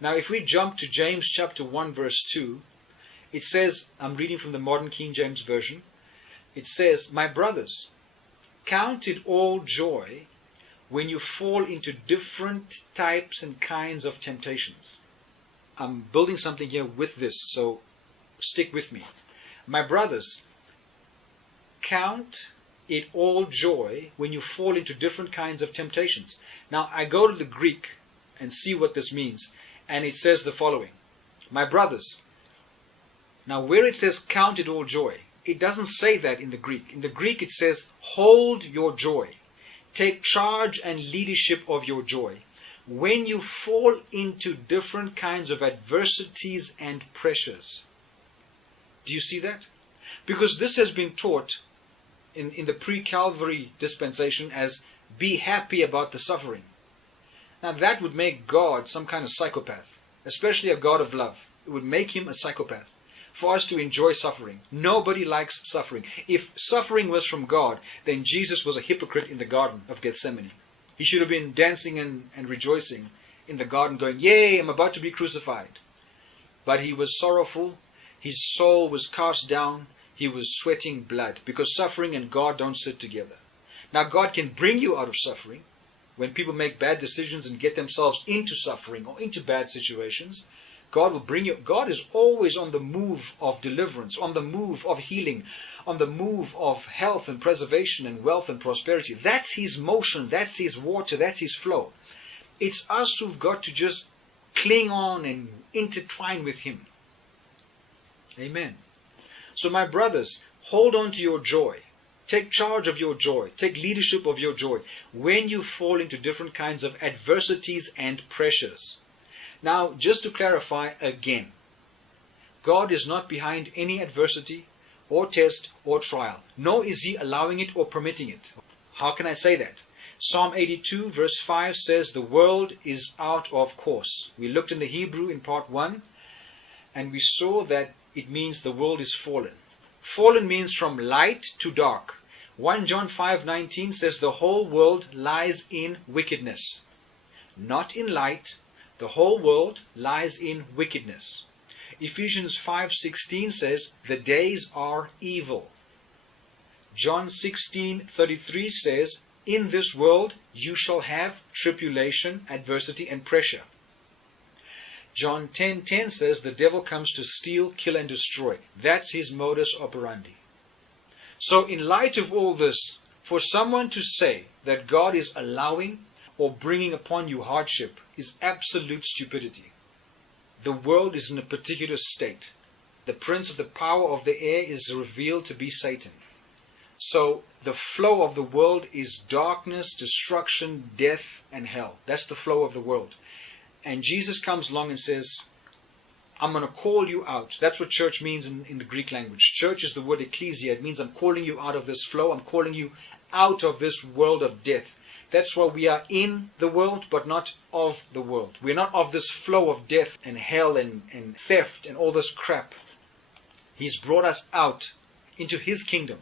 Now if we jump to James chapter 1 verse 2, it says, I'm reading from the modern King James Version, it says, "My brothers, count it all joy when you fall into different types and kinds of temptations." I'm building something here with this, so stick with me. My brothers, count it all joy when you fall into different kinds of temptations. Now I go to the Greek and see what this means, and it says the following. My brothers, now where it says count it all joy, it doesn't say that in the Greek. In the Greek it says hold your joy. Take charge and leadership of your joy when you fall into different kinds of adversities and pressures. Do you see that? Because this has been taught in the pre-Calvary dispensation as be happy about the suffering. Now that would make God some kind of psychopath, especially a God of love. It would make him a psychopath for us to enjoy suffering. Nobody likes suffering. If suffering was from God, then Jesus was a hypocrite in the Garden of Gethsemane. He should have been dancing and rejoicing in the garden going, "Yay, I'm about to be crucified." But he was sorrowful. His soul was cast down. He was sweating blood, because suffering and God don't sit together. Now God can bring you out of suffering when people make bad decisions and get themselves into suffering or into bad situations. God will bring you. God is always on the move of deliverance, on the move of healing, on the move of health and preservation and wealth and prosperity. That's His motion, that's His water, that's His flow. It's us who've got to just cling on and intertwine with Him. Amen. So my brothers, hold on to your joy. Take charge of your joy. Take leadership of your joy when you fall into different kinds of adversities and pressures. Now, just to clarify again, God is not behind any adversity or test or trial, nor is He allowing it or permitting it. How can I say that? Psalm 82 verse 5 says the world is out of course. We looked in the Hebrew in part 1 and we saw that it means the world is fallen. Fallen means from light to dark. 1 John 5:19 says the whole world lies in wickedness. Not in light, the whole world lies in wickedness. Ephesians 5:16 says the days are evil. John 16:33 says in this world you shall have tribulation, adversity and pressure. John 10:10 says the devil comes to steal, kill and destroy. That's his modus operandi. So in light of all this, for someone to say that God is allowing or bringing upon you hardship is absolute stupidity. The world is in a particular state. The prince of the power of the air is revealed to be Satan. So the flow of the world is darkness, destruction, death and hell. That's the flow of the world. And Jesus comes along and says, I'm going to call you out. That's what church means in the Greek language. Church is the word ecclesia. It means I'm calling you out of this flow. I'm calling you out of this world of death. That's why we are in the world, but not of the world. We're not of this flow of death and hell and theft and all this crap. He's brought us out into His kingdom.